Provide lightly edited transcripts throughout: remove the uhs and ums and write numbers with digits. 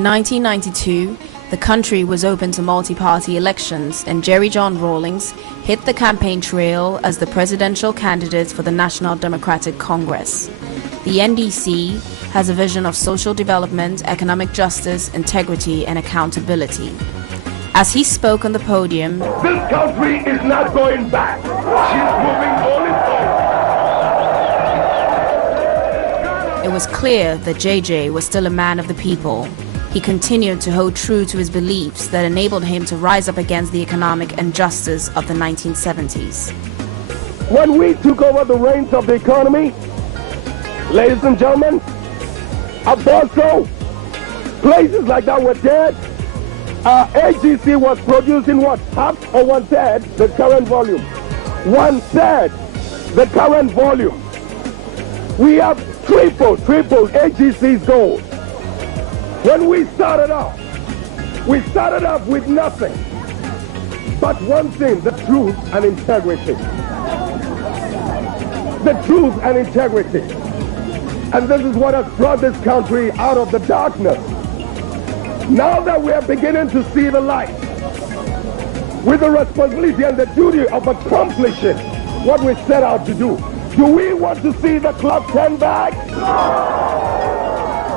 In 1992, the country was open to multi-party elections and Jerry John Rawlings hit the campaign trail as the presidential candidate for the National Democratic Congress. The NDC has a vision of social development, economic justice, integrity, and accountability. As he spoke on the podium, "This country is not going back. She's moving only forward." it was clear that JJ was still a man of the people. He continued to hold true to his beliefs that enabled him to rise up against the economic injustice of the 1970s. When we took over the reins of the economy, ladies and gentlemen, Apostle, places like that were dead. AGC was producing what? Half or one-third the current volume. One-third the current volume. We have triple AGC's goal. When we started off with nothing but one thing: the truth and integrity. The truth and integrity. And this is what has brought this country out of the darkness. Now that we are beginning to see the light, with the responsibility and the duty of accomplishing what we set out to do, do we want to see the clock turn back?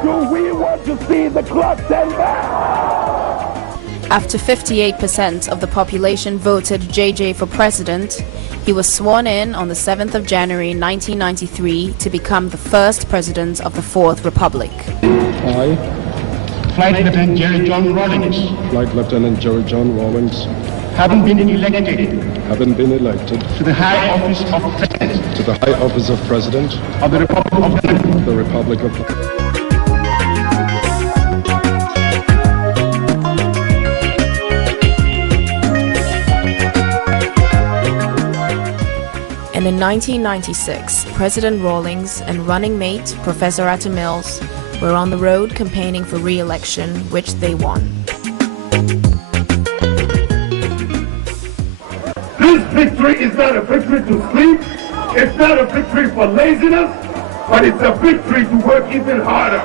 Do we want to see the clock turn back? After 58% of the population voted JJ for president, he was sworn in on the 7th of January 1993 to become the first president of the Fourth Republic. I, Flight Lieutenant Jerry John Rawlings, Flight Lieutenant Jerry John Rawlings, having been elected to the high office of President of the Republic of And in 1996, President Rawlings and running mate Professor Atta Mills were on the road campaigning for re-election, which they won. This victory is not a victory to sleep. It's not a victory for laziness, but it's a victory to work even harder.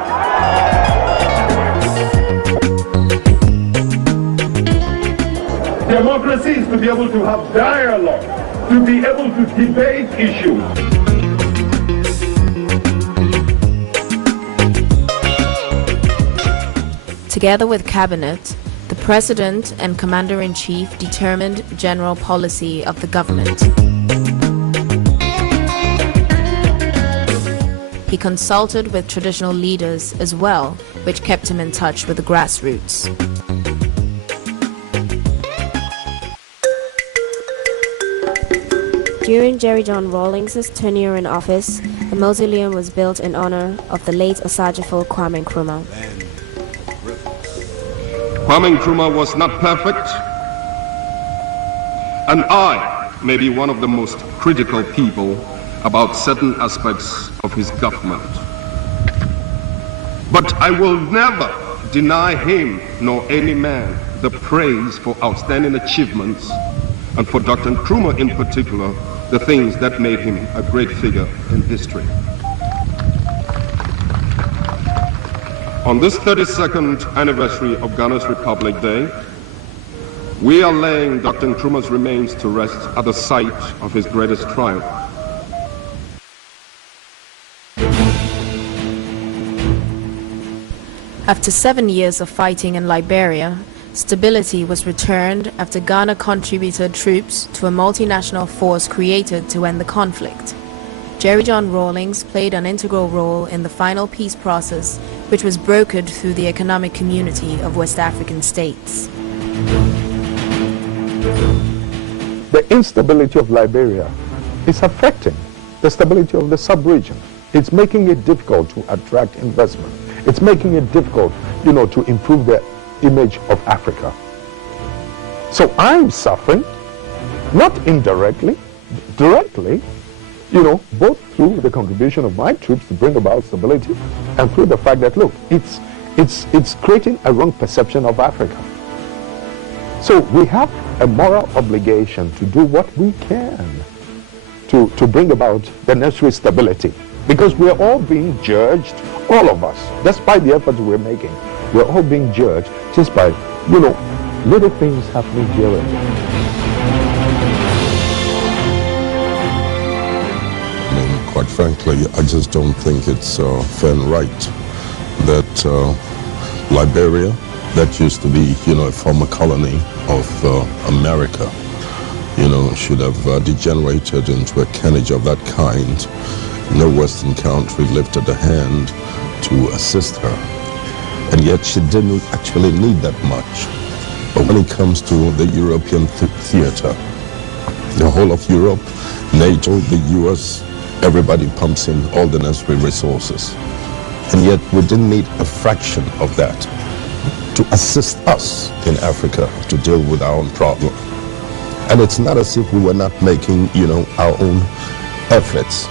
Democracy is to be able to have dialogue, to be able to debate issues. Together with Cabinet, the President and Commander-in-Chief determined general policy of the government. He consulted with traditional leaders as well, which kept him in touch with the grassroots. During Jerry John Rawlings' tenure in office, a mausoleum was built in honor of the late Osajifo Kwame Nkrumah. Kwame Nkrumah was not perfect, and I may be one of the most critical people about certain aspects of his government. But I will never deny him nor any man the praise for outstanding achievements, and for Dr. Nkrumah in particular, the things that made him a great figure in history. On this 32nd anniversary of Ghana's Republic Day, we are laying Dr. Nkrumah's remains to rest at the site of his greatest triumph. After 7 years of fighting in Liberia, stability was returned after Ghana contributed troops to a multinational force created to end the conflict. Jerry John Rawlings played an integral role in the final peace process, which was brokered through the economic community of West African states. The instability of Liberia is affecting the stability of the sub-region. It's making it difficult to attract investment. It's making it difficult, to improve the image of Africa. So I'm suffering, not indirectly, directly, both through the contribution of my troops to bring about stability and through the fact that, look, it's creating a wrong perception of Africa. So we have a moral obligation to do what we can to bring about the necessary stability, because we're all being judged, all of us, despite the efforts we're making. We're all being judged just by, little things happening here and there. I mean, quite frankly, I just don't think it's fair and right that Liberia, that used to be, a former colony of America, should have degenerated into a carnage of that kind. No Western country lifted a hand to assist her. And yet she didn't actually need that much. But when it comes to the European theater, the whole of Europe, NATO, the US, everybody pumps in all the necessary resources. And yet we didn't need a fraction of that to assist us in Africa to deal with our own problem. And it's not as if we were not making, our own efforts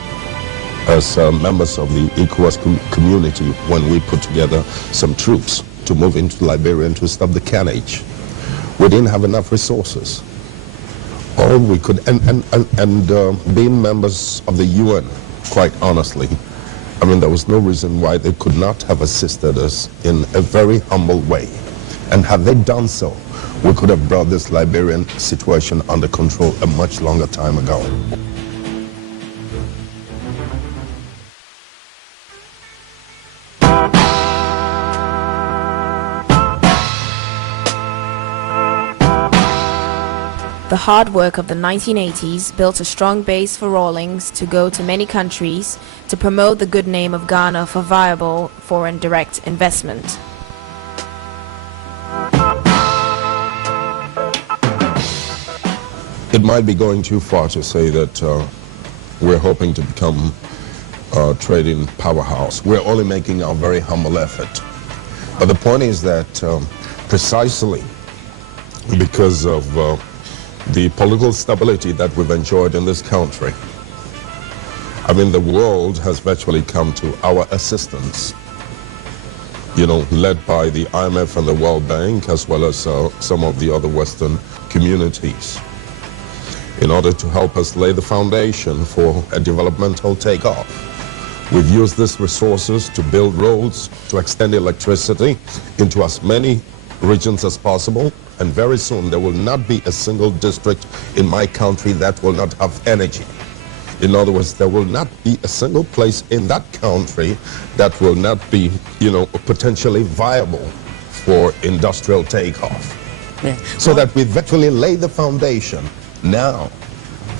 as members of the ECOWAS community when we put together some troops to move into Liberia and to stop the carnage. We didn't have enough resources. All we could, and being members of the UN, quite honestly, I mean, there was no reason why they could not have assisted us in a very humble way. And had they done so, we could have brought this Liberian situation under control a much longer time ago. The hard work of the 1980s built a strong base for Rawlings to go to many countries to promote the good name of Ghana for viable foreign direct investment. It might be going too far to say that we're hoping to become a trading powerhouse. We're only making our very humble effort. But the point is that precisely because of the political stability that we've enjoyed in this country, I mean, the world has virtually come to our assistance, led by the IMF and the World Bank, as well as some of the other Western communities, in order to help us lay the foundation for a developmental takeoff. We've used these resources to build roads, to extend electricity into as many regions as possible, and very soon there will not be a single district in my country that will not have energy. In other words, there will not be a single place in that country that will not be, potentially viable for industrial takeoff. Yeah. So that we virtually lay the foundation now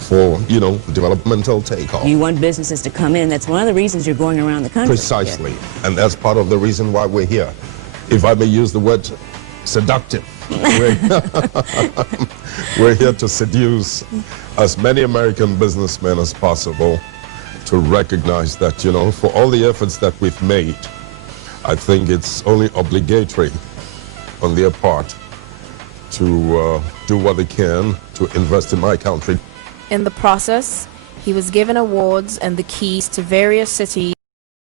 for, developmental takeoff. You want businesses to come in. That's one of the reasons you're going around the country. Precisely. Yeah. And that's part of the reason why we're here. If I may use the word seductive. We're here to seduce as many American businessmen as possible to recognize that, for all the efforts that we've made, I think it's only obligatory on their part to do what they can to invest in my country. In the process, he was given awards and the keys to various cities